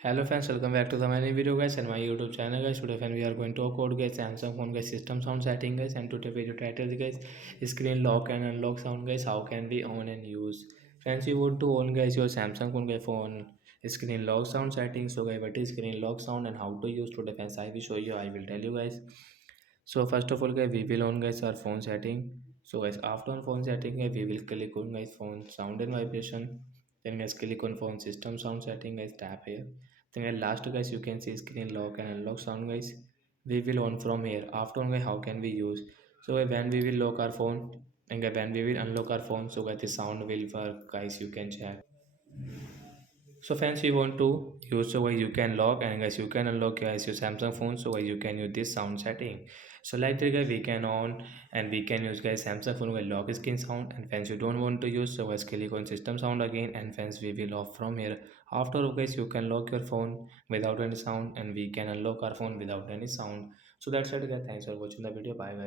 Hello friends, welcome back to the many video guys and my YouTube channel guys. Today friend we are going to talk about guys Samsung phone guys system sound setting guys, and today video title is guys screen lock and unlock sound guys, how can we on and use. Friends, you want to on guys your Samsung phone screen lock sound setting. So guys, what is screen lock sound and how to use today friends, I will show you, I will tell you guys. So first of all guys, we will on guys our phone setting. So guys, after on phone setting guys, we will click on guys phone sound and vibration. Then guys, click on phone system sound setting guys, tap here. Then at last guys, you can see screen lock and unlock sound guys, we will on from here. After on guys, how can we use. So guys, when we will lock our phone and guys, when we will unlock our phone, so guys the sound will work guys, you can check. So friends, we want to use, so you can lock and guys you can unlock guys your Samsung phone, so you can use this sound setting. So like that guys, we can on and we can use guys Samsung phone with lock screen sound. And friends, you don't want to use, so guys click on system sound again, and friends we will off from here. After guys, you can lock your phone without any sound and we can unlock our phone without any sound. So that's it guys, thanks for watching the video, bye guys.